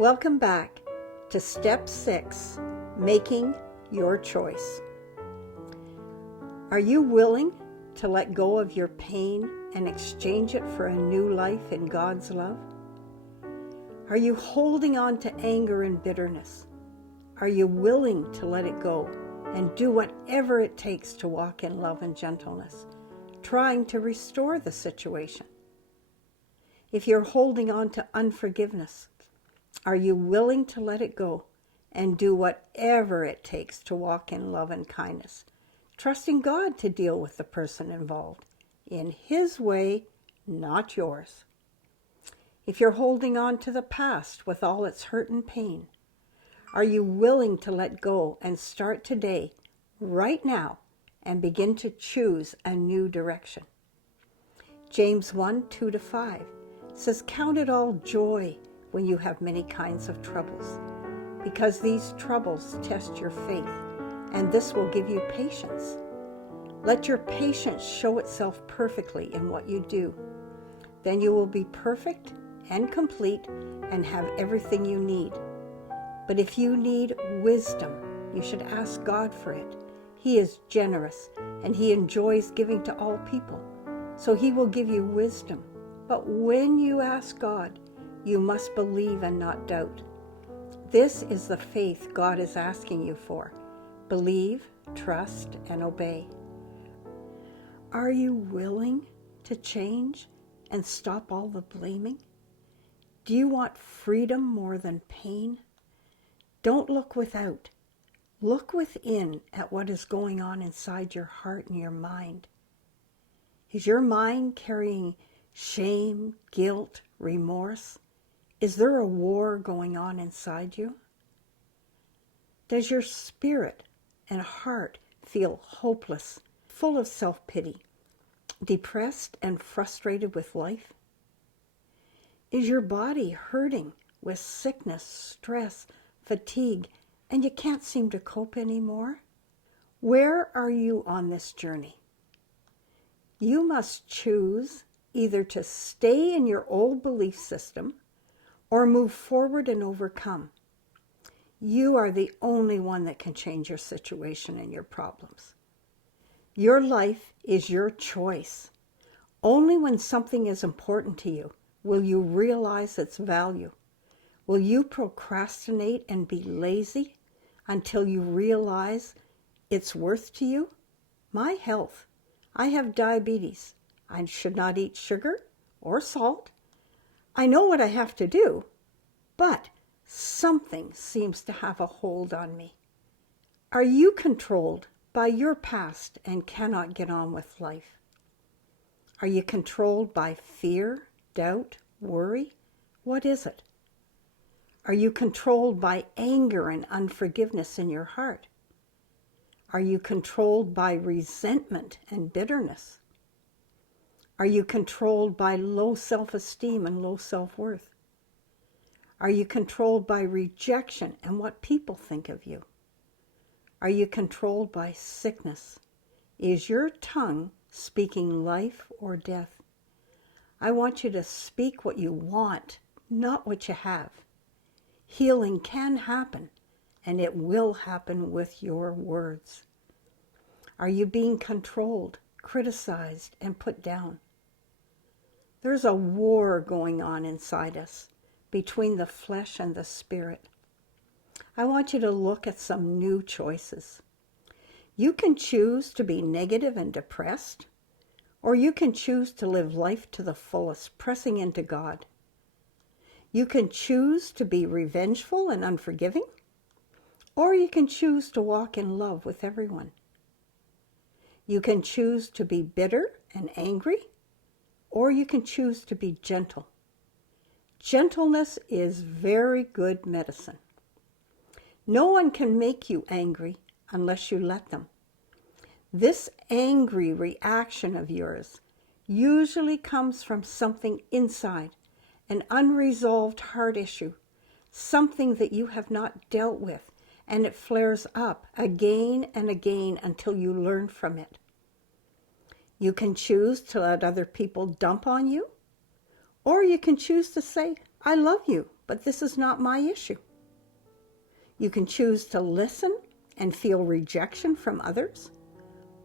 Welcome back to Step 6, Making Your Choice. Are you willing to let go of your pain and exchange it for a new life in God's love? Are you holding on to anger and bitterness? Are you willing to let it go and do whatever it takes to walk in love and gentleness, trying to restore the situation? If you're holding on to unforgiveness, are you willing to let it go and do whatever it takes to walk in love and kindness, trusting God to deal with the person involved in His way, not yours? If you're holding on to the past with all its hurt and pain, are you willing to let go and start today, right now, and begin to choose a new direction? James 1:2-5 says, "Count it all joy when you have many kinds of troubles, because these troubles test your faith, and this will give you patience. Let your patience show itself perfectly in what you do. Then you will be perfect and complete and have everything you need. But if you need wisdom, you should ask God for it. He is generous, and He enjoys giving to all people, so He will give you wisdom. But when you ask God, you must believe and not doubt." This is the faith God is asking you for. Believe, trust, and obey. Are you willing to change and stop all the blaming? Do you want freedom more than pain? Don't look without. Look within at what is going on inside your heart and your mind. Is your mind carrying shame, guilt, remorse? Is there a war going on inside you? Does your spirit and heart feel hopeless, full of self-pity, depressed and frustrated with life? Is your body hurting with sickness, stress, fatigue, and you can't seem to cope anymore? Where are you on this journey? You must choose either to stay in your old belief system or move forward and overcome. You are the only one that can change your situation and your problems. Your life is your choice. Only when something is important to you will you realize its value. Will you procrastinate and be lazy until you realize its worth to you? My health. I have diabetes. I should not eat sugar or salt. I know what I have to do, but something seems to have a hold on me. Are you controlled by your past and cannot get on with life? Are you controlled by fear, doubt, worry? What is it? Are you controlled by anger and unforgiveness in your heart? Are you controlled by resentment and bitterness? Are you controlled by low self-esteem and low self-worth? Are you controlled by rejection and what people think of you? Are you controlled by sickness? Is your tongue speaking life or death? I want you to speak what you want, not what you have. Healing can happen, and it will happen with your words. Are you being controlled, criticized, and put down? There's a war going on inside us between the flesh and the spirit. I want you to look at some new choices. You can choose to be negative and depressed, or you can choose to live life to the fullest, pressing into God. You can choose to be revengeful and unforgiving, or you can choose to walk in love with everyone. You can choose to be bitter and angry, or you can choose to be gentle. Gentleness is very good medicine. No one can make you angry unless you let them. This angry reaction of yours usually comes from something inside, an unresolved heart issue, something that you have not dealt with, and it flares up again and again until you learn from it. You can choose to let other people dump on you, or you can choose to say, "I love you, but this is not my issue. You can choose to listen and feel rejection from others,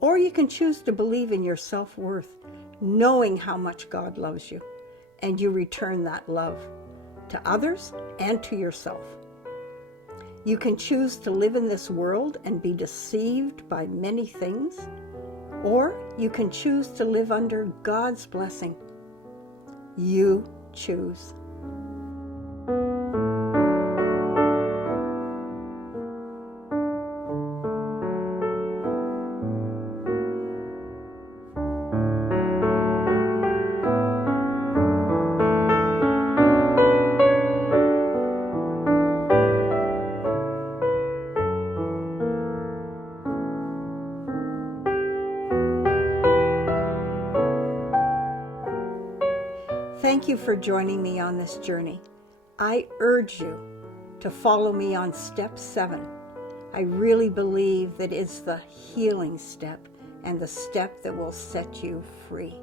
or you can choose to believe in your self-worth, knowing how much God loves you, and you return that love to others and to yourself. You can choose to live in this world and be deceived by many things, or you can choose to live under God's blessing. You choose. Thank you for joining me on this journey. I urge you to follow me on step 7. I really believe that it's the healing step and the step that will set you free.